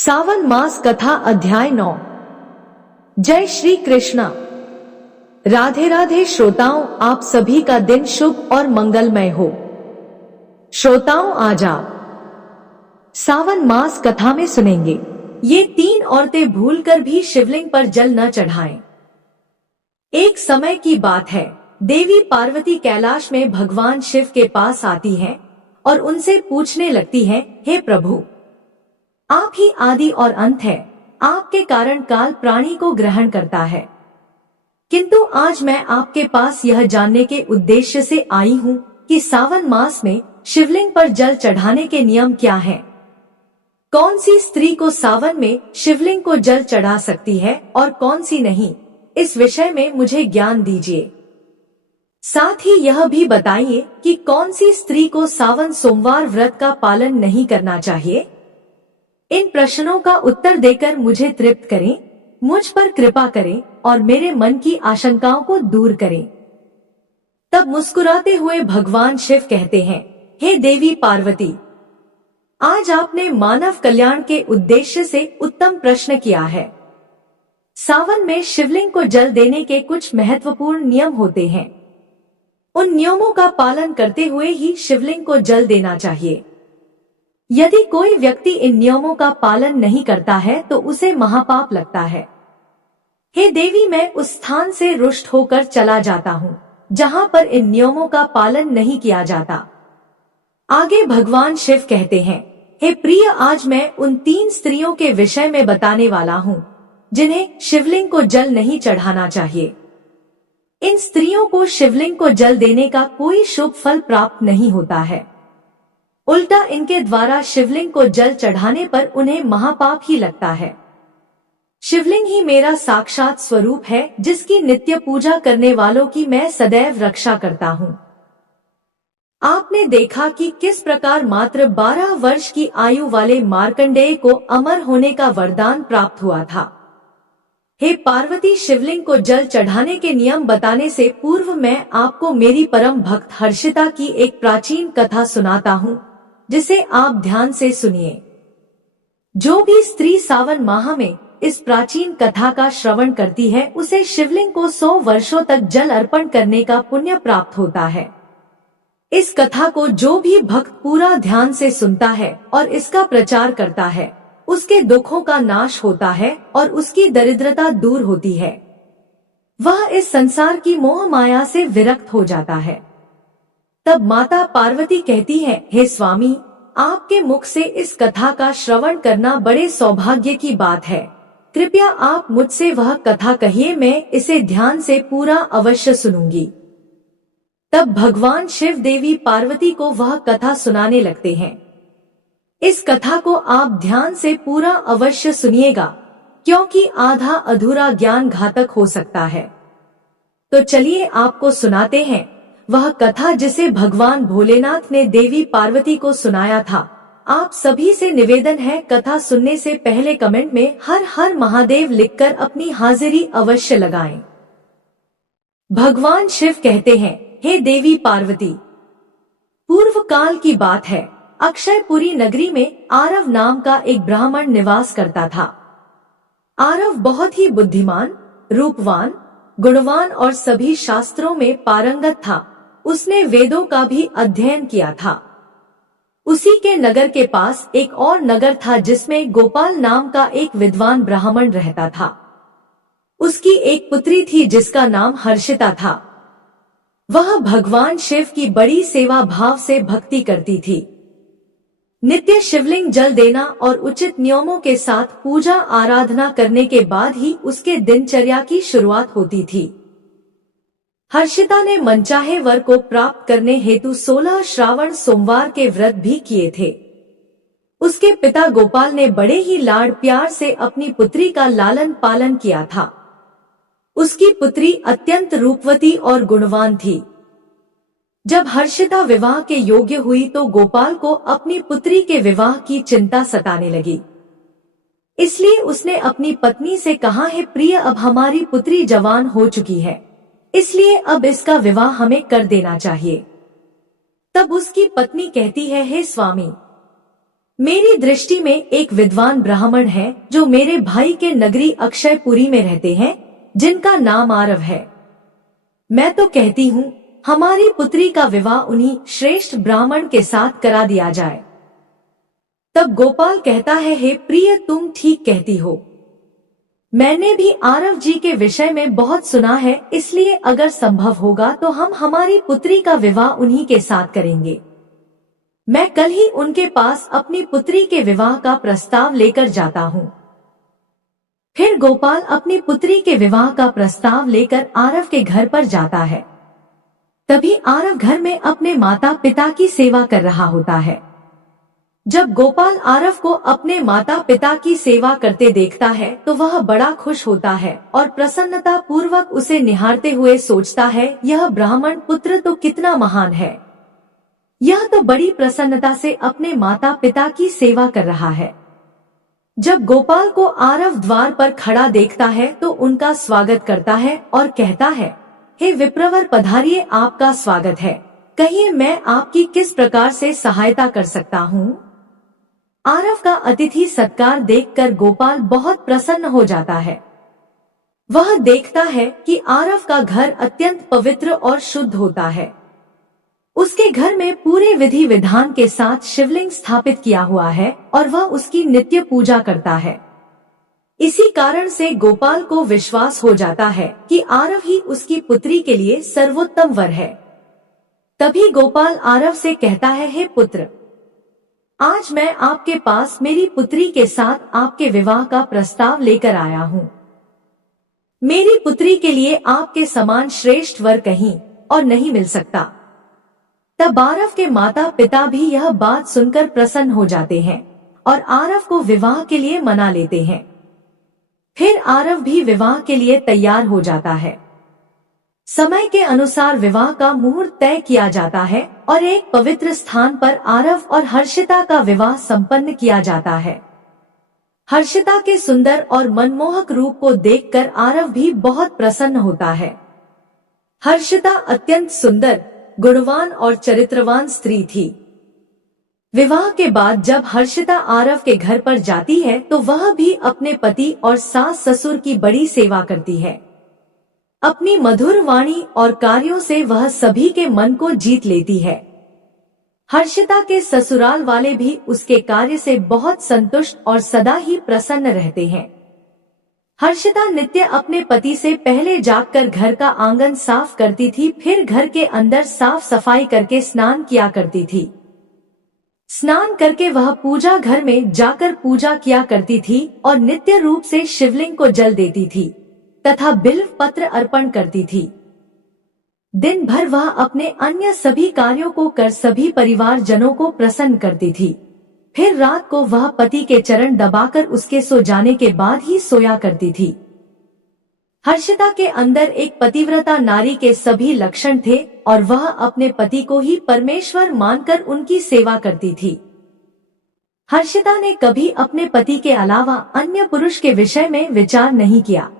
सावन मास कथा अध्याय 9। जय श्री कृष्णा। राधे राधे श्रोताओं, आप सभी का दिन शुभ और मंगलमय हो। श्रोताओं, आज आप सावन मास कथा में सुनेंगे, ये 3 औरतें भूलकर भी शिवलिंग पर जल न चढ़ाएं। एक समय की बात है, देवी पार्वती कैलाश में भगवान शिव के पास आती हैं और उनसे पूछने लगती हैं, हे प्रभु, आप ही आदि और अंत है, आपके कारण काल प्राणी को ग्रहण करता है। किंतु आज मैं आपके पास यह जानने के उद्देश्य से आई हूँ कि सावन मास में शिवलिंग पर जल चढ़ाने के नियम क्या हैं? कौन सी स्त्री को सावन में शिवलिंग को जल चढ़ा सकती है और कौन सी नहीं, इस विषय में मुझे ज्ञान दीजिए। साथ ही यह भी बताइए कि कौन सी स्त्री को सावन सोमवार व्रत का पालन नहीं करना चाहिए। इन प्रश्नों का उत्तर देकर मुझे तृप्त करें, मुझ पर कृपा करें और मेरे मन की आशंकाओं को दूर करें। तब मुस्कुराते हुए भगवान शिव कहते हैं, हे देवी पार्वती, आज आपने मानव कल्याण के उद्देश्य से उत्तम प्रश्न किया है। सावन में शिवलिंग को जल देने के कुछ महत्वपूर्ण नियम होते हैं। उन नियमों का पालन करते हुए ही शिवलिंग को जल देना चाहिए। यदि कोई व्यक्ति इन नियमों का पालन नहीं करता है तो उसे महापाप लगता है। हे देवी, मैं उस स्थान से रुष्ट होकर चला जाता हूँ जहाँ पर इन नियमों का पालन नहीं किया जाता। आगे भगवान शिव कहते हैं, हे प्रिय, आज मैं उन 3 स्त्रियों के विषय में बताने वाला हूँ जिन्हें शिवलिंग को जल नहीं चढ़ाना चाहिए। इन स्त्रियों को शिवलिंग को जल देने का कोई शुभ फल प्राप्त नहीं होता है, उल्टा इनके द्वारा शिवलिंग को जल चढ़ाने पर उन्हें महापाप ही लगता है। शिवलिंग ही मेरा साक्षात स्वरूप है, जिसकी नित्य पूजा करने वालों की मैं सदैव रक्षा करता हूँ। आपने देखा कि किस प्रकार मात्र 12 वर्ष की आयु वाले मार्कंडेय को अमर होने का वरदान प्राप्त हुआ था। हे पार्वती, शिवलिंग को जल चढ़ाने के नियम बताने से पूर्व मैं आपको मेरी परम भक्त हर्षिता की एक प्राचीन कथा सुनाता हूँ, जिसे आप ध्यान से सुनिए। जो भी स्त्री सावन माह में इस प्राचीन कथा का श्रवण करती है, उसे शिवलिंग को 100 वर्षों तक जल अर्पण करने का पुण्य प्राप्त होता है। इस कथा को जो भी भक्त पूरा ध्यान से सुनता है और इसका प्रचार करता है, उसके दुखों का नाश होता है और उसकी दरिद्रता दूर होती है। वह इस संसार की मोह माया से विरक्त हो जाता है। तब माता पार्वती कहती है, हे स्वामी, आपके मुख से इस कथा का श्रवण करना बड़े सौभाग्य की बात है। कृपया आप मुझसे वह कथा कहिए, मैं इसे ध्यान से पूरा अवश्य सुनूंगी। तब भगवान शिव देवी पार्वती को वह कथा सुनाने लगते हैं। इस कथा को आप ध्यान से पूरा अवश्य सुनिएगा, क्योंकि आधा अधूरा ज्ञान घातक हो सकता है। तो चलिए आपको सुनाते हैं वह कथा जिसे भगवान भोलेनाथ ने देवी पार्वती को सुनाया था। आप सभी से निवेदन है, कथा सुनने से पहले कमेंट में हर हर महादेव लिखकर अपनी हाजिरी अवश्य लगाएं। भगवान शिव कहते हैं, हे देवी पार्वती, पूर्व काल की बात है, अक्षयपुरी नगरी में आरव नाम का एक ब्राह्मण निवास करता था। आरव बहुत ही बुद्धिमान, रूपवान, गुणवान और सभी शास्त्रों में पारंगत था। उसने वेदों का भी अध्ययन किया था। उसी के नगर के पास एक और नगर था जिसमें गोपाल नाम का एक विद्वान ब्राह्मण रहता था। उसकी एक पुत्री थी जिसका नाम हर्षिता था। वह भगवान शिव की बड़ी सेवा भाव से भक्ति करती थी। नित्य शिवलिंग जल देना और उचित नियमों के साथ पूजा आराधना करने के बाद ही उसके दिनचर्या की शुरुआत होती थी। हर्षिता ने मनचाहे वर को प्राप्त करने हेतु 16 श्रावण सोमवार के व्रत भी किए थे। उसके पिता गोपाल ने बड़े ही लाड प्यार से अपनी पुत्री का लालन पालन किया था। उसकी पुत्री अत्यंत रूपवती और गुणवान थी। जब हर्षिता विवाह के योग्य हुई तो गोपाल को अपनी पुत्री के विवाह की चिंता सताने लगी। इसलिए उसने अपनी पत्नी से कहा, है प्रिय, अब हमारी पुत्री जवान हो चुकी है, इसलिए अब इसका विवाह हमें कर देना चाहिए। तब उसकी पत्नी कहती है, हे स्वामी, मेरी दृष्टि में एक विद्वान ब्राह्मण है जो मेरे भाई के नगरी अक्षयपुरी में रहते हैं, जिनका नाम आरव है। मैं तो कहती हूँ हमारी पुत्री का विवाह उन्हीं श्रेष्ठ ब्राह्मण के साथ करा दिया जाए। तब गोपाल कहता है, हे प्रिय, तुम ठीक कहती हो। मैंने भी आरव जी के विषय में बहुत सुना है, इसलिए अगर संभव होगा तो हम हमारी पुत्री का विवाह उन्हीं के साथ करेंगे। मैं कल ही उनके पास अपनी पुत्री के विवाह का प्रस्ताव लेकर जाता हूँ। फिर गोपाल अपनी पुत्री के विवाह का प्रस्ताव लेकर आरव के घर पर जाता है। तभी आरव घर में अपने माता पिता की सेवा कर रहा होता है। जब गोपाल आरव को अपने माता पिता की सेवा करते देखता है तो वह बड़ा खुश होता है और प्रसन्नता पूर्वक उसे निहारते हुए सोचता है, यह ब्राह्मण पुत्र तो कितना महान है। यह तो बड़ी प्रसन्नता से अपने माता पिता की सेवा कर रहा है। जब गोपाल को आरव द्वार पर खड़ा देखता है तो उनका स्वागत करता है और कहता है, हे विप्रवर, पधारिए, आपका स्वागत है। कहिए मैं आपकी किस प्रकार से सहायता कर सकता हूँ। आरव का अतिथि सत्कार देखकर गोपाल बहुत प्रसन्न हो जाता है। वह देखता है कि आरव का घर अत्यंत पवित्र और शुद्ध होता है। उसके घर में पूरे विधि विधान के साथ शिवलिंग स्थापित किया हुआ है और वह उसकी नित्य पूजा करता है। इसी कारण से गोपाल को विश्वास हो जाता है कि आरव ही उसकी पुत्री के लिए सर्वोत्तम वर है। तभी गोपाल आरव से कहता है, हे पुत्र, आज मैं आपके पास मेरी पुत्री के साथ आपके विवाह का प्रस्ताव लेकर आया हूँ। मेरी पुत्री के लिए आपके समान श्रेष्ठ वर कहीं और नहीं मिल सकता। तब आरव के माता पिता भी यह बात सुनकर प्रसन्न हो जाते हैं और आरव को विवाह के लिए मना लेते हैं। फिर आरव भी विवाह के लिए तैयार हो जाता है। समय के अनुसार विवाह का मुहूर्त तय किया जाता है और एक पवित्र स्थान पर आरव और हर्षिता का विवाह संपन्न किया जाता है। हर्षिता के सुंदर और मनमोहक रूप को देखकर आरव भी बहुत प्रसन्न होता है। हर्षिता अत्यंत सुंदर, गुणवान और चरित्रवान स्त्री थी। विवाह के बाद जब हर्षिता आरव के घर पर जाती है तो वह भी अपने पति और सास ससुर की बड़ी सेवा करती है। अपनी मधुर वाणी और कार्यों से वह सभी के मन को जीत लेती है। हर्षिता के ससुराल वाले भी उसके कार्य से बहुत संतुष्ट और सदा ही प्रसन्न रहते हैं। हर्षिता नित्य अपने पति से पहले जाकर घर का आंगन साफ करती थी, फिर घर के अंदर साफ सफाई करके स्नान किया करती थी। स्नान करके वह पूजा घर में जाकर पूजा किया करती थी और नित्य रूप से शिवलिंग को जल देती थी तथा बिल्व पत्र अर्पण करती थी। दिन भर वह अपने अन्य सभी कार्यों को कर सभी परिवार जनों को प्रसन्न करती थी। फिर रात को वह पति के चरण दबाकर उसके सो जाने के बाद ही सोया करती थी। हर्षिता के अंदर एक पतिव्रता नारी के सभी लक्षण थे और वह अपने पति को ही परमेश्वर मानकर उनकी सेवा करती थी। हर्षिता ने कभी अपने पति के अलावा अन्य पुरुष के विषय में विचार नहीं किया।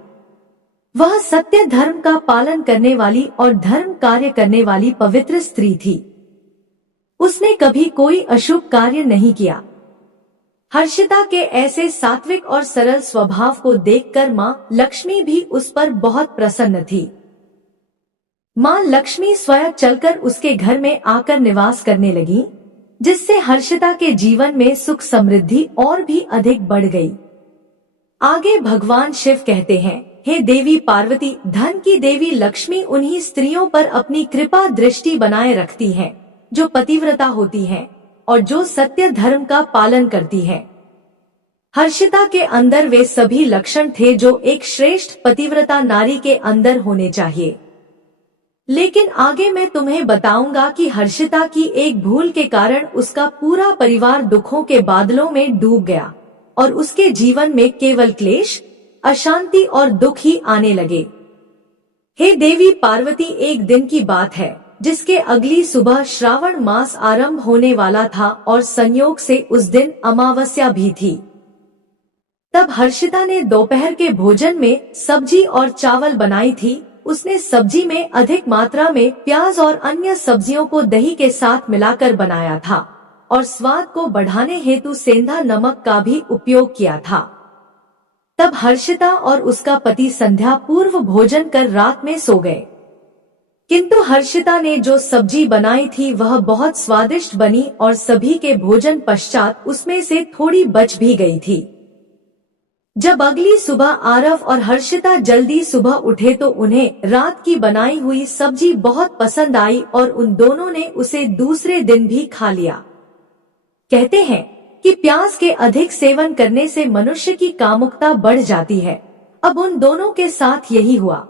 वह सत्य धर्म का पालन करने वाली और धर्म कार्य करने वाली पवित्र स्त्री थी। उसने कभी कोई अशुभ कार्य नहीं किया। हर्षिता के ऐसे सात्विक और सरल स्वभाव को देखकर माँ लक्ष्मी भी उस पर बहुत प्रसन्न थी। माँ लक्ष्मी स्वयं चलकर उसके घर में आकर निवास करने लगी, जिससे हर्षिता के जीवन में सुख समृद्धि और भी अधिक बढ़ गई। आगे भगवान शिव कहते हैं, हे देवी पार्वती, धन की देवी लक्ष्मी उन्हीं स्त्रियों पर अपनी कृपा दृष्टि बनाए रखती है जो पतिव्रता होती हैं और जो सत्य धर्म का पालन करती है। हर्षिता के अंदर वे सभी लक्षण थे जो एक श्रेष्ठ पतिव्रता नारी के अंदर होने चाहिए। लेकिन आगे मैं तुम्हें बताऊंगा कि हर्षिता की एक भूल के कारण उसका पूरा परिवार दुखों के बादलों में डूब गया और उसके जीवन में केवल क्लेश, अशांति और दुख ही आने लगे। हे देवी पार्वती, एक दिन की बात है जिसके अगली सुबह श्रावण मास आरंभ होने वाला था और संयोग से उस दिन अमावस्या भी थी। तब हर्षिता ने दोपहर के भोजन में सब्जी और चावल बनाई थी। उसने सब्जी में अधिक मात्रा में प्याज और अन्य सब्जियों को दही के साथ मिलाकर बनाया था और स्वाद को बढ़ाने हेतु सेंधा नमक का भी उपयोग किया था। तब हर्षिता और उसका पति संध्या पूर्व भोजन कर रात में सो गए। किंतु हर्षिता ने जो सब्जी बनाई थी वह बहुत स्वादिष्ट बनी और सभी के भोजन पश्चात उसमें से थोड़ी बच भी गई थी। जब अगली सुबह आरव और हर्षिता जल्दी सुबह उठे तो उन्हें रात की बनाई हुई सब्जी बहुत पसंद आई और उन दोनों ने उसे दूसरे दिन भी खा लिया। कहते हैं कि प्याज के अधिक सेवन करने से मनुष्य की कामुकता बढ़ जाती है। अब उन दोनों के साथ यही हुआ।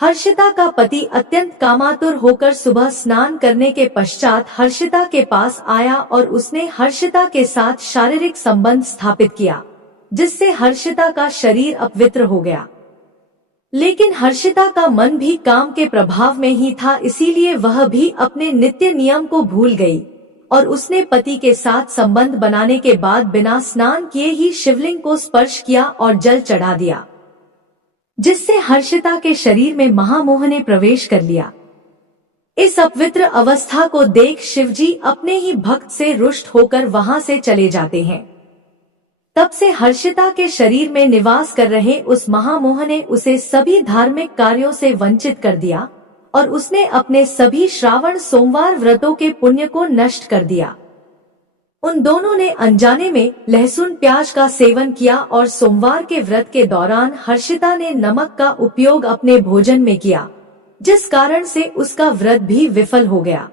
हर्षिता का पति अत्यंत कामातुर होकर सुबह स्नान करने के पश्चात हर्षिता के पास आया और उसने हर्षिता के साथ शारीरिक संबंध स्थापित किया, जिससे हर्षिता का शरीर अपवित्र हो गया। लेकिन हर्षिता का मन भी काम के प्रभाव में ही था, इसीलिए वह भी अपने नित्य नियम को भूल गई और उसने पति के साथ संबंध बनाने के बाद बिना स्नान किए ही शिवलिंग को स्पर्श किया और जल चढ़ा दिया, जिससे हर्षिता के शरीर में महामोह ने प्रवेश कर लिया। इस अपवित्र अवस्था को देख शिवजी अपने ही भक्त से रुष्ट होकर वहां से चले जाते हैं। तब से हर्षिता के शरीर में निवास कर रहे उस महामोह ने उसे सभी धार्मिक कार्यों से वंचित कर दिया और उसने अपने सभी श्रावण सोमवार व्रतों के पुण्य को नष्ट कर दिया। उन दोनों ने अनजाने में लहसुन प्याज का सेवन किया और सोमवार के व्रत के दौरान हर्षिता ने नमक का उपयोग अपने भोजन में किया, जिस कारण से उसका व्रत भी विफल हो गया।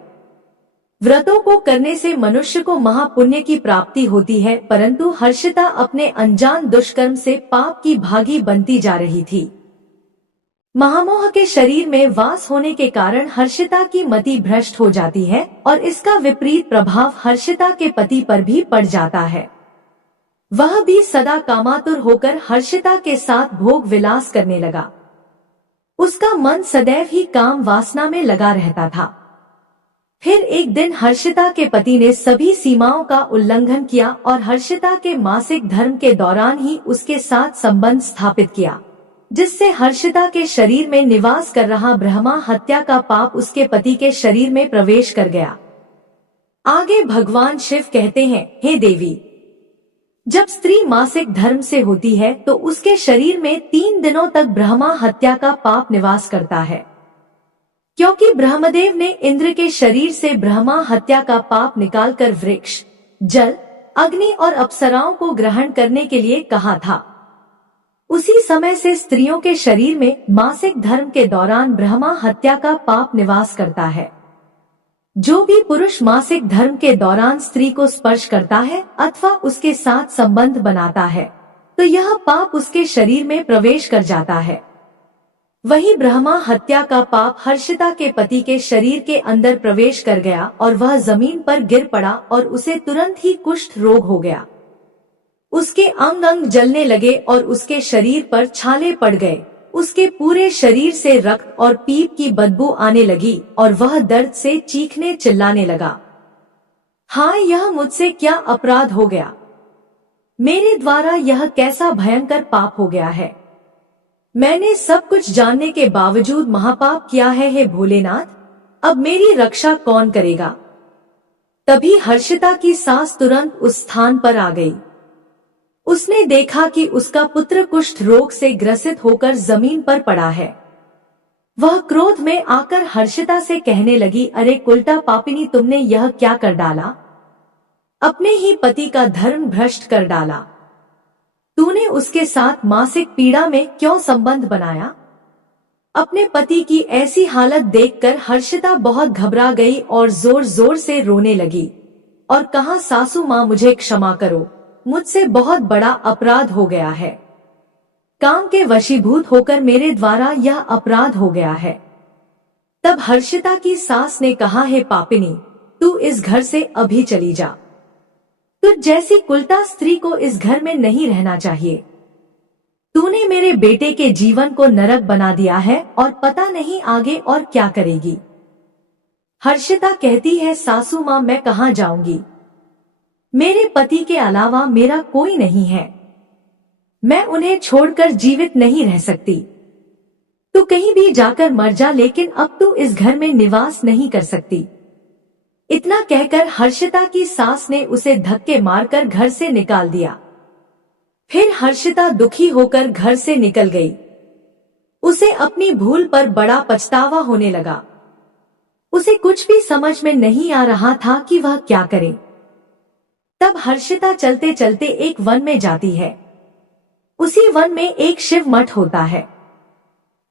व्रतों को करने से मनुष्य को महापुण्य की प्राप्ति होती है, परंतु हर्षिता अपने अनजान दुष्कर्म से पाप की भागी बनती जा रही थी। महामोह के शरीर में वास होने के कारण हर्षिता की मति भ्रष्ट हो जाती है और इसका विपरीत प्रभाव हर्षिता के पति पर भी पड़ जाता है। वह भी सदा कामातुर होकर हर्षिता के साथ भोग विलास करने लगा। उसका मन सदैव ही काम वासना में लगा रहता था। फिर एक दिन हर्षिता के पति ने सभी सीमाओं का उल्लंघन किया और हर्षिता के मासिक धर्म के दौरान ही उसके साथ संबंध स्थापित किया, जिससे हर्षिता के शरीर में निवास कर रहा ब्रह्मा हत्या का पाप उसके पति के शरीर में प्रवेश कर गया। आगे भगवान शिव कहते हैं, हे देवी, जब स्त्री मासिक धर्म से होती है तो उसके शरीर में 3 दिनों तक ब्रह्मा हत्या का पाप निवास करता है, क्योंकि ब्रह्मदेव ने इंद्र के शरीर से ब्रह्मा हत्या का पाप निकालकर वृक्ष, जल, अग्नि और अप्सराओं को ग्रहण करने के लिए कहा था। उसी समय से स्त्रियों के शरीर में मासिक धर्म के दौरान ब्रह्मा हत्या का पाप निवास करता है। जो भी पुरुष मासिक धर्म के दौरान स्त्री को स्पर्श करता है अथवा उसके साथ संबंध बनाता है तो यह पाप उसके शरीर में प्रवेश कर जाता है। वही ब्रह्मा हत्या का पाप हर्षिता के पति के शरीर के अंदर प्रवेश कर गया और वह जमीन पर गिर पड़ा और उसे तुरंत ही कुष्ठ रोग हो गया। उसके अंग अंग जलने लगे और उसके शरीर पर छाले पड़ गए। उसके पूरे शरीर से रक्त और पीप की बदबू आने लगी और वह दर्द से चीखने चिल्लाने लगा, हाय, यह मुझसे क्या अपराध हो गया। मेरे द्वारा यह कैसा भयंकर पाप हो गया है। मैंने सब कुछ जानने के बावजूद महापाप किया है। हे भोलेनाथ, अब मेरी रक्षा कौन करेगा। तभी हर्षिता की सास तुरंत उस स्थान पर आ गई। उसने देखा कि उसका पुत्र कुष्ठ रोग से ग्रसित होकर जमीन पर पड़ा है। वह क्रोध में आकर हर्षिता से कहने लगी, अरे कुलटा पापिनी, तुमने यह क्या कर डाला। अपने ही पति का धर्म भ्रष्ट कर डाला। तूने उसके साथ मासिक पीड़ा में क्यों संबंध बनाया। अपने पति की ऐसी हालत देखकर हर्षिता बहुत घबरा गई और जोर जोर से रोने लगी और कहा, सासू माँ, मुझे क्षमा करो, मुझसे बहुत बड़ा अपराध हो गया है। काम के वशीभूत होकर मेरे द्वारा यह अपराध हो गया है। तब हर्षिता की सास ने कहा, हे पापिनी, तू इस घर से अभी चली जा। तुझ जैसी कुलटा स्त्री को इस घर में नहीं रहना चाहिए। तूने मेरे बेटे के जीवन को नरक बना दिया है और पता नहीं आगे और क्या करेगी। हर्षिता कहती है, सासू माँ, मैं कहाँ जाऊंगी। मेरे पति के अलावा मेरा कोई नहीं है। मैं उन्हें छोड़कर जीवित नहीं रह सकती। तू कहीं भी जाकर मर जा, लेकिन अब तू इस घर में निवास नहीं कर सकती। इतना कहकर हर्षिता की सास ने उसे धक्के मारकर घर से निकाल दिया। फिर हर्षिता दुखी होकर घर से निकल गई। उसे अपनी भूल पर बड़ा पछतावा होने लगा। उसे कुछ भी समझ में नहीं आ रहा था कि वह क्या करे। तब हर्षिता चलते चलते एक वन में जाती है। उसी वन में एक शिव मठ होता है।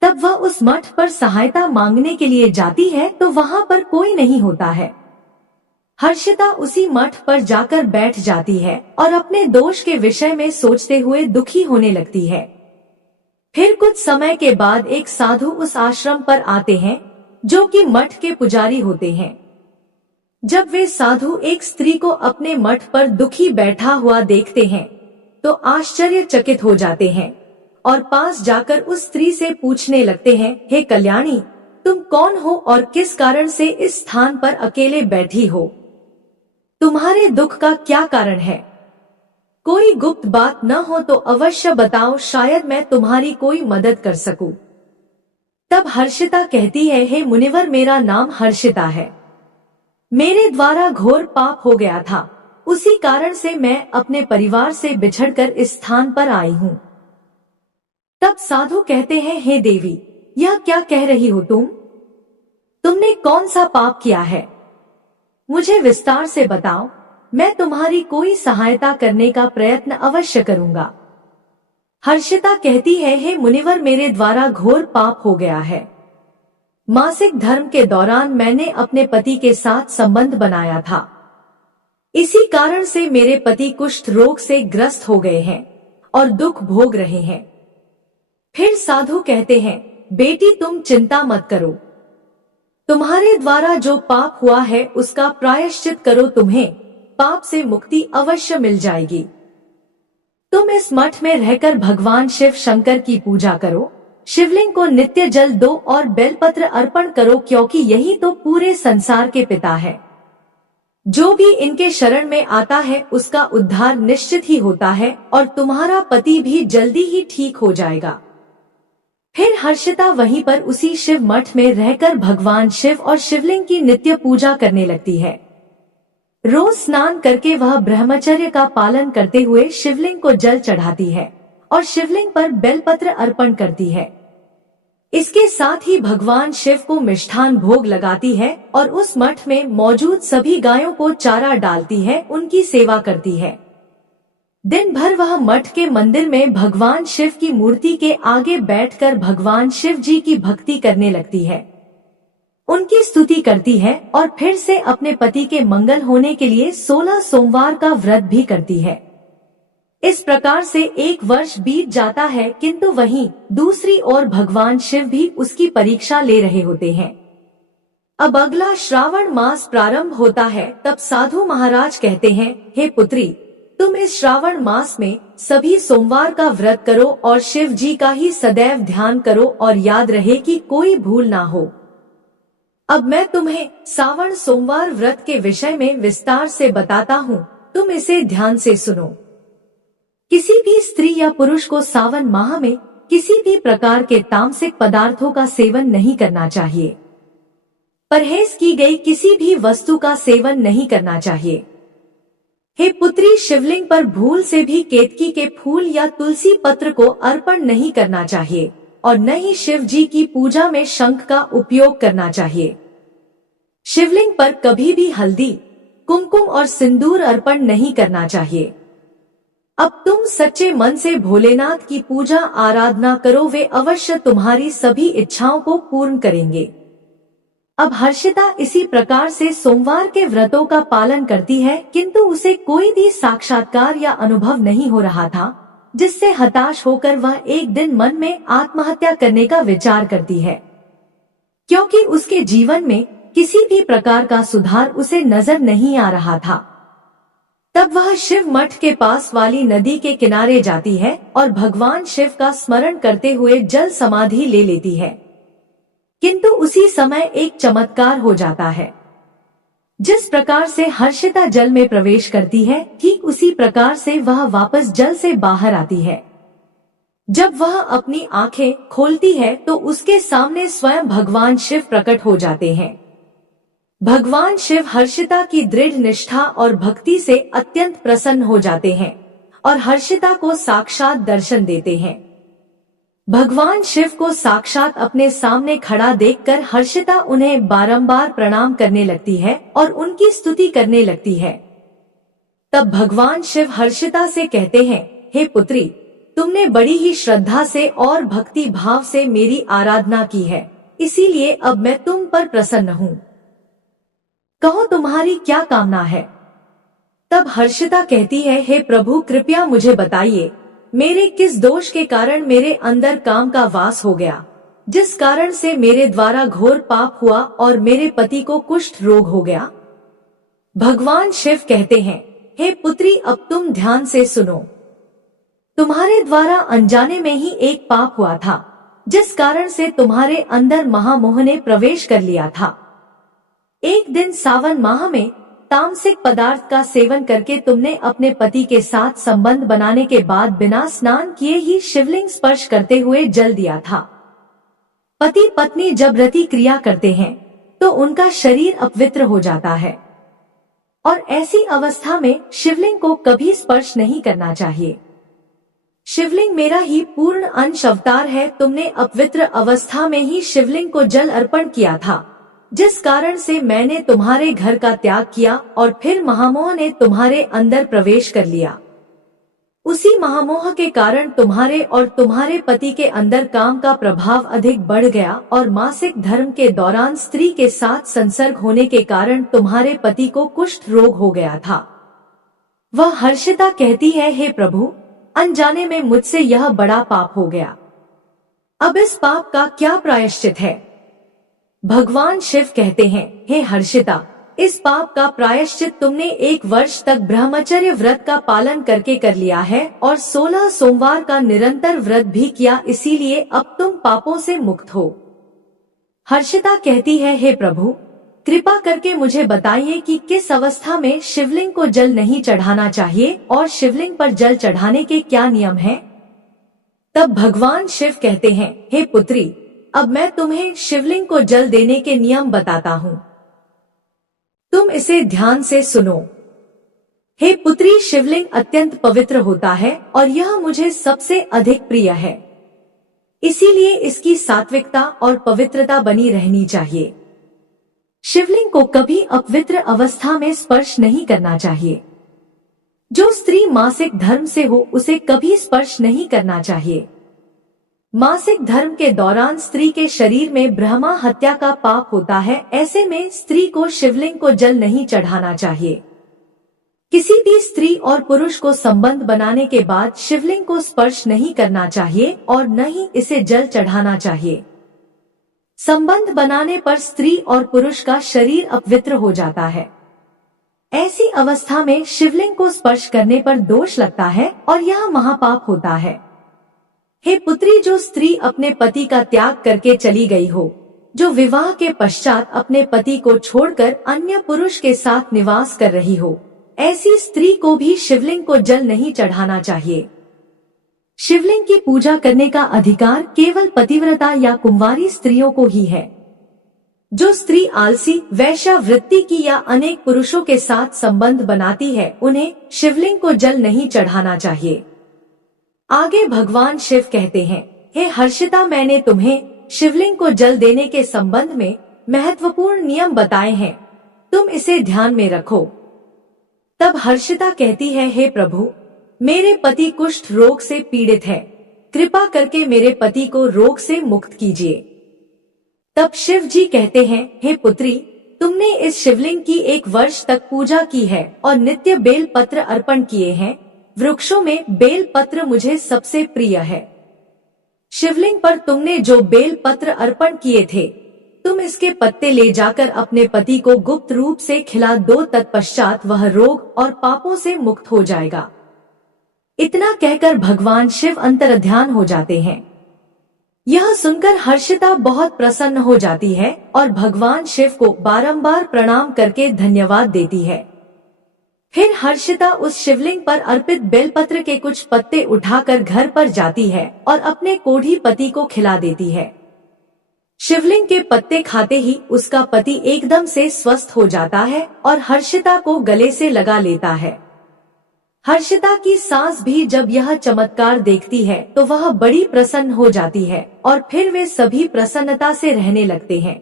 तब वह उस मठ पर सहायता मांगने के लिए जाती है तो वहां पर कोई नहीं होता है। हर्षिता उसी मठ पर जाकर बैठ जाती है और अपने दोष के विषय में सोचते हुए दुखी होने लगती है। फिर कुछ समय के बाद एक साधु उस आश्रम पर आते हैं जो कि मठ के पुजारी होते हैं। जब वे साधु एक स्त्री को अपने मठ पर दुखी बैठा हुआ देखते हैं तो आश्चर्यचकित हो जाते हैं और पास जाकर उस स्त्री से पूछने लगते हैं, हे कल्याणी, तुम कौन हो और किस कारण से इस स्थान पर अकेले बैठी हो? तुम्हारे दुख का क्या कारण है? कोई गुप्त बात न हो तो अवश्य बताओ, शायद मैं तुम्हारी कोई मदद कर सकूं। तब हर्षिता कहती है, हे मुनिवर, मेरा नाम हर्षिता है। मेरे द्वारा घोर पाप हो गया था, उसी कारण से मैं अपने परिवार से बिछड़कर इस स्थान पर आई हूँ। तब साधु कहते हैं, हे देवी, यह क्या कह रही हो तुम? तुमने कौन सा पाप किया है? मुझे विस्तार से बताओ, मैं तुम्हारी कोई सहायता करने का प्रयत्न अवश्य करूंगा। हर्षिता कहती है, हे मुनिवर, मेरे द्वारा घोर पाप हो गया है। मासिक धर्म के दौरान मैंने अपने पति के साथ संबंध बनाया था। इसी कारण से मेरे पति कुष्ठ रोग से ग्रस्त हो गए हैं और दुख भोग रहे हैं। फिर साधु कहते हैं, बेटी, तुम चिंता मत करो। तुम्हारे द्वारा जो पाप हुआ है उसका प्रायश्चित करो, तुम्हें पाप से मुक्ति अवश्य मिल जाएगी। तुम इस मठ में रहकर भगवान शिव शंकर की पूजा करो, शिवलिंग को नित्य जल दो और बेलपत्र अर्पण करो, क्योंकि यही तो पूरे संसार के पिता है। जो भी इनके शरण में आता है उसका उद्धार निश्चित ही होता है और तुम्हारा पति भी जल्दी ही ठीक हो जाएगा। फिर हर्षिता वहीं पर उसी शिव मठ में रहकर भगवान शिव और शिवलिंग की नित्य पूजा करने लगती है। रोज स्नान करके वह ब्रह्मचर्य का पालन करते हुए शिवलिंग को जल चढ़ाती है और शिवलिंग पर बेलपत्र अर्पण करती है। इसके साथ ही भगवान शिव को मिष्ठान भोग लगाती है और उस मठ में मौजूद सभी गायों को चारा डालती है, उनकी सेवा करती है। दिन भर वह मठ के मंदिर में भगवान शिव की मूर्ति के आगे बैठकर भगवान शिव जी की भक्ति करने लगती है, उनकी स्तुति करती है और फिर से अपने पति के मंगल होने के लिए 16 सोमवार का व्रत भी करती है। इस प्रकार से 1 वर्ष बीत जाता है, किंतु वहीं दूसरी ओर भगवान शिव भी उसकी परीक्षा ले रहे होते हैं। अब अगला श्रावण मास प्रारंभ होता है। तब साधु महाराज कहते हैं, हे पुत्री, तुम इस श्रावण मास में सभी सोमवार का व्रत करो और शिव जी का ही सदैव ध्यान करो और याद रहे कि कोई भूल ना हो। अब मैं तुम्हें सावन सोमवार व्रत के विषय में विस्तार से बताता हूँ, तुम इसे ध्यान से सुनो। किसी भी स्त्री या पुरुष को सावन माह में किसी भी प्रकार के तामसिक पदार्थों का सेवन नहीं करना चाहिए। परहेज की गई किसी भी वस्तु का सेवन नहीं करना चाहिए। हे पुत्री, शिवलिंग पर भूल से भी केतकी के फूल या तुलसी पत्र को अर्पण नहीं करना चाहिए और न ही शिव जी की पूजा में शंख का उपयोग करना चाहिए। शिवलिंग पर कभी भी हल्दी, कुमकुम और सिंदूर अर्पण नहीं करना चाहिए। अब तुम सच्चे मन से भोलेनाथ की पूजा आराधना करो, वे अवश्य तुम्हारी सभी इच्छाओं को पूर्ण करेंगे। अब हर्षिता इसी प्रकार से सोमवार के व्रतों का पालन करती है, किंतु उसे कोई भी साक्षात्कार या अनुभव नहीं हो रहा था, जिससे हताश होकर वह एक दिन मन में आत्महत्या करने का विचार करती है, क्योंकि उसके जीवन में किसी भी प्रकार का सुधार उसे नजर नहीं आ रहा था। तब वह शिव मठ के पास वाली नदी के किनारे जाती है और भगवान शिव का स्मरण करते हुए जल समाधि ले लेती है। किंतु उसी समय एक चमत्कार हो जाता है। जिस प्रकार से हर्षिता जल में प्रवेश करती है, ठीक उसी प्रकार से वह वापस जल से बाहर आती है। जब वह अपनी आंखें खोलती है तो उसके सामने स्वयं भगवान शिव प्रकट हो जाते हैं। भगवान शिव हर्षिता की दृढ़ निष्ठा और भक्ति से अत्यंत प्रसन्न हो जाते हैं और हर्षिता को साक्षात दर्शन देते हैं। भगवान शिव को साक्षात अपने सामने खड़ा देखकर हर्षिता उन्हें बारंबार प्रणाम करने लगती है और उनकी स्तुति करने लगती है। तब भगवान शिव हर्षिता से कहते हैं, हे पुत्री, तुमने बड़ी ही श्रद्धा से और भक्ति भाव से मेरी आराधना की है, इसीलिए अब मैं तुम पर प्रसन्न हूँ। कहो तुम्हारी क्या कामना है? तब हर्षिता कहती है, हे प्रभु, कृपया मुझे बताइए, मेरे किस दोष के कारण मेरे अंदर काम का वास हो गया, जिस कारण से मेरे द्वारा घोर पाप हुआ और मेरे पति को कुष्ठ रोग हो गया। भगवान शिव कहते हैं, हे पुत्री, अब तुम ध्यान से सुनो। तुम्हारे द्वारा अनजाने में ही एक पाप हुआ था, जिस कारण से तुम्हारे अंदर महामोह ने प्रवेश कर लिया था। एक दिन सावन माह में तामसिक पदार्थ का सेवन करके तुमने अपने पति के साथ संबंध बनाने के बाद बिना स्नान किए ही शिवलिंग स्पर्श करते हुए जल दिया था। पति पत्नी जब रति क्रिया करते हैं तो उनका शरीर अपवित्र हो जाता है और ऐसी अवस्था में शिवलिंग को कभी स्पर्श नहीं करना चाहिए। शिवलिंग मेरा ही पूर्ण अंश अवतार है। तुमने अपवित्र अवस्था में ही शिवलिंग को जल अर्पण किया था, जिस कारण से मैंने तुम्हारे घर का त्याग किया और फिर महामोह ने तुम्हारे अंदर प्रवेश कर लिया। उसी महामोह के कारण तुम्हारे और तुम्हारे पति के अंदर काम का प्रभाव अधिक बढ़ गया और मासिक धर्म के दौरान स्त्री के साथ संसर्ग होने के कारण तुम्हारे पति को कुष्ठ रोग हो गया था। वह हर्षिता कहती है, हे प्रभु, अनजाने में मुझसे यह बड़ा पाप हो गया। अब इस पाप का क्या प्रायश्चित है? भगवान शिव कहते हैं, हे हर्षिता, इस पाप का प्रायश्चित तुमने 1 वर्ष तक ब्रह्मचर्य व्रत का पालन करके कर लिया है और 16 सोमवार का निरंतर व्रत भी किया, इसीलिए अब तुम पापों से मुक्त हो। हर्षिता कहती है, हे प्रभु, कृपा करके मुझे बताइए कि किस अवस्था में शिवलिंग को जल नहीं चढ़ाना चाहिए और शिवलिंग पर जल चढ़ाने के क्या नियम हैं? तब भगवान शिव कहते हैं, हे पुत्री, अब मैं तुम्हें शिवलिंग को जल देने के नियम बताता हूँ, तुम इसे ध्यान से सुनो। हे पुत्री, शिवलिंग अत्यंत पवित्र होता है और यह मुझे सबसे अधिक प्रिय है, इसीलिए इसकी सात्विकता और पवित्रता बनी रहनी चाहिए। शिवलिंग को कभी अपवित्र अवस्था में स्पर्श नहीं करना चाहिए। जो स्त्री मासिक धर्म से हो उसे कभी स्पर्श नहीं करना चाहिए। मासिक धर्म के दौरान स्त्री के शरीर में ब्रह्मा हत्या का पाप होता है, ऐसे में स्त्री को शिवलिंग को जल नहीं चढ़ाना चाहिए। किसी भी स्त्री और पुरुष को संबंध बनाने के बाद शिवलिंग को स्पर्श नहीं करना चाहिए और न ही इसे जल चढ़ाना चाहिए। संबंध बनाने पर स्त्री और पुरुष का शरीर अपवित्र हो जाता है। ऐसी अवस्था में शिवलिंग को स्पर्श करने पर दोष लगता है और यह महापाप होता है। हे पुत्री, जो स्त्री अपने पति का त्याग करके चली गई हो, जो विवाह के पश्चात अपने पति को छोड़कर अन्य पुरुष के साथ निवास कर रही हो, ऐसी स्त्री को भी शिवलिंग को जल नहीं चढ़ाना चाहिए। शिवलिंग की पूजा करने का अधिकार केवल पतिव्रता या कुंवारी स्त्रियों को ही है। जो स्त्री आलसी, वैश्यावृत्ति की या अनेक पुरुषों के साथ संबंध बनाती है, उन्हें शिवलिंग को जल नहीं चढ़ाना चाहिए। आगे भगवान शिव कहते हैं, हे हर्षिता, मैंने तुम्हें शिवलिंग को जल देने के संबंध में महत्वपूर्ण नियम बताए हैं, तुम इसे ध्यान में रखो। तब हर्षिता कहती है, हे प्रभु, मेरे पति कुष्ठ रोग से पीड़ित है, कृपा करके मेरे पति को रोग से मुक्त कीजिए। तब शिव जी कहते हैं, हे पुत्री, तुमने इस शिवलिंग की 1 वर्ष तक पूजा की है और नित्य बेल पत्र अर्पण किए हैं। वृक्षों में बेल पत्र मुझे सबसे प्रिय है। शिवलिंग पर तुमने जो बेल पत्र अर्पण किए थे, तुम इसके पत्ते ले जाकर अपने पति को गुप्त रूप से खिला दो, तत्पश्चात वह रोग और पापों से मुक्त हो जाएगा। इतना कहकर भगवान शिव अंतर्ध्यान हो जाते हैं। यह सुनकर हर्षिता बहुत प्रसन्न हो जाती है और भगवान शिव को बारंबार प्रणाम करके धन्यवाद देती है। फिर हर्षिता उस शिवलिंग पर अर्पित बेलपत्र के कुछ पत्ते उठाकर घर पर जाती है और अपने कोढ़ी पति को खिला देती है। शिवलिंग के पत्ते खाते ही उसका पति एकदम से स्वस्थ हो जाता है और हर्षिता को गले से लगा लेता है। हर्षिता की सास भी जब यह चमत्कार देखती है तो वह बड़ी प्रसन्न हो जाती है और फिर वे सभी प्रसन्नता से रहने लगते हैं।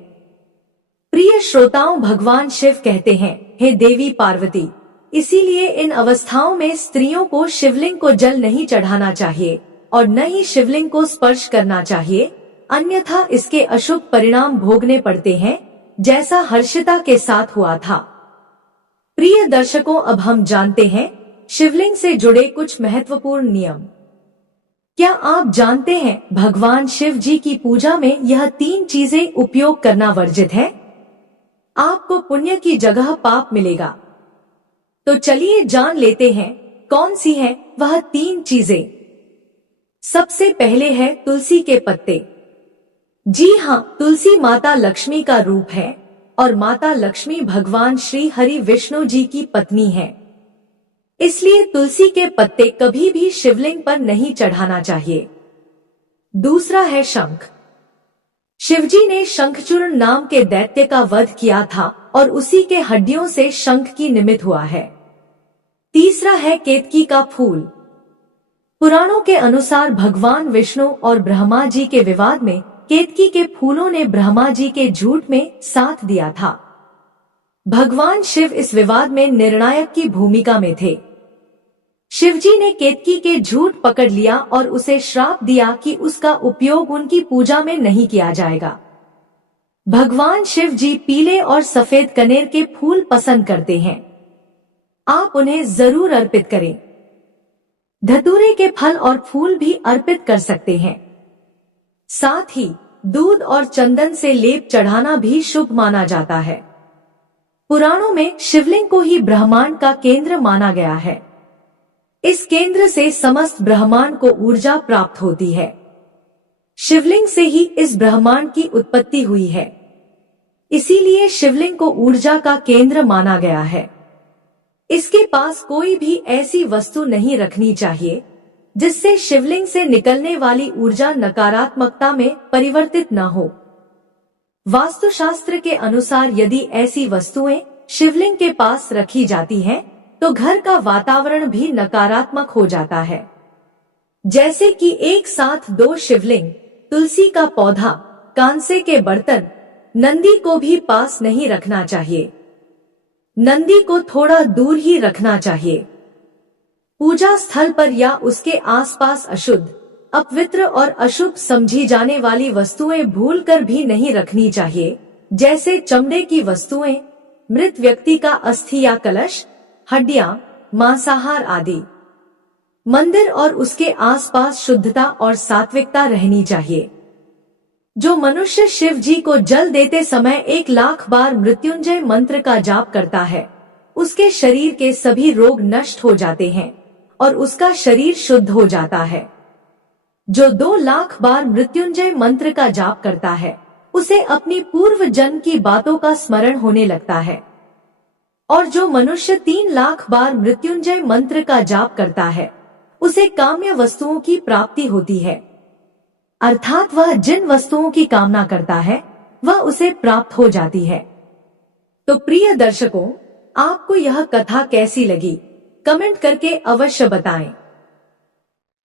प्रिय श्रोताओं, भगवान शिव कहते हैं, हे देवी पार्वती, इसीलिए इन अवस्थाओं में स्त्रियों को शिवलिंग को जल नहीं चढ़ाना चाहिए और न ही शिवलिंग को स्पर्श करना चाहिए, अन्यथा इसके अशुभ परिणाम भोगने पड़ते हैं, जैसा हर्षिता के साथ हुआ था। प्रिय दर्शकों, अब हम जानते हैं शिवलिंग से जुड़े कुछ महत्वपूर्ण नियम। क्या आप जानते हैं भगवान शिव जी की पूजा में यह 3 चीजें उपयोग करना वर्जित है? आपको पुण्य की जगह पाप मिलेगा। तो चलिए जान लेते हैं कौन सी है वह 3 चीजें। सबसे पहले है तुलसी के पत्ते। जी हाँ, तुलसी माता लक्ष्मी का रूप है और माता लक्ष्मी भगवान श्री हरि विष्णु जी की पत्नी है, इसलिए तुलसी के पत्ते कभी भी शिवलिंग पर नहीं चढ़ाना चाहिए। दूसरा है शंख। शिवजी ने शंखचूर्ण नाम के दैत्य का वध किया था और उसी के हड्डियों से शंख की निर्मित हुआ है। तीसरा है केतकी का फूल। पुराणों के अनुसार भगवान विष्णु और ब्रह्मा जी के विवाद में केतकी के फूलों ने ब्रह्मा जी के झूठ में साथ दिया था। भगवान शिव इस विवाद में निर्णायक की भूमिका में थे। शिवजी ने केतकी के झूठ पकड़ लिया और उसे श्राप दिया कि उसका उपयोग उनकी पूजा में नहीं किया जाएगा। भगवान शिव जी पीले और सफेद कनेर के फूल पसंद करते हैं, आप उन्हें जरूर अर्पित करें। धतूरे के फल और फूल भी अर्पित कर सकते हैं। साथ ही दूध और चंदन से लेप चढ़ाना भी शुभ माना जाता है। पुराणों में शिवलिंग को ही ब्रह्मांड का केंद्र माना गया है। इस केंद्र से समस्त ब्रह्मांड को ऊर्जा प्राप्त होती है। शिवलिंग से ही इस ब्रह्मांड की उत्पत्ति हुई है, इसीलिए शिवलिंग को ऊर्जा का केंद्र माना गया है। इसके पास कोई भी ऐसी वस्तु नहीं रखनी चाहिए जिससे शिवलिंग से निकलने वाली ऊर्जा नकारात्मकता में परिवर्तित न हो। वास्तुशास्त्र के अनुसार यदि ऐसी वस्तुएं शिवलिंग के पास रखी जाती हैं, तो घर का वातावरण भी नकारात्मक हो जाता है। जैसे कि एक साथ 2 शिवलिंग, तुलसी का पौधा, कांसे के बर्तन, नंदी को भी पास नहीं रखना चाहिए। नंदी को थोड़ा दूर ही रखना चाहिए। पूजा स्थल पर या उसके आसपास अशुद्ध, अपवित्र और अशुभ समझी जाने वाली वस्तुएं भूलकर भी नहीं रखनी चाहिए, जैसे चमड़े की वस्तुएं, मृत व्यक्ति का अस्थि या कलश, हड्डियां, मांसाहार आदि। मंदिर और उसके आसपास शुद्धता और सात्विकता रहनी चाहिए। जो मनुष्य शिव जी को जल देते समय 1,00,000 बार मृत्युंजय मंत्र का जाप करता है, उसके शरीर के सभी रोग नष्ट हो जाते हैं और उसका शरीर शुद्ध हो जाता है। जो 2,00,000 बार मृत्युंजय मंत्र का जाप करता है, उसे अपनी पूर्व जन्म की बातों का स्मरण होने लगता है। और जो मनुष्य 3,00,000 बार मृत्युंजय मंत्र का जाप करता है, उसे काम्य वस्तुओं की प्राप्ति होती है, अर्थात वह जिन वस्तुओं की कामना करता है वह उसे प्राप्त हो जाती है। तो प्रिय दर्शकों, आपको यह कथा कैसी लगी, कमेंट करके अवश्य बताएं।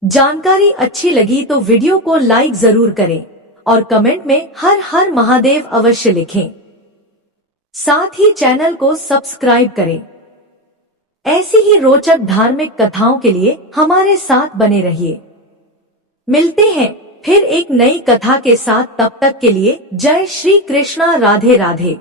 जानकारी अच्छी लगी तो वीडियो को लाइक जरूर करें और कमेंट में हर हर महादेव अवश्य लिखें। साथ ही चैनल को सब्सक्राइब करें। ऐसी ही रोचक धार्मिक कथाओं के लिए हमारे साथ बने रहिए। मिलते हैं फिर एक नई कथा के साथ, तब तक के लिए जय श्री कृष्णा, राधे राधे।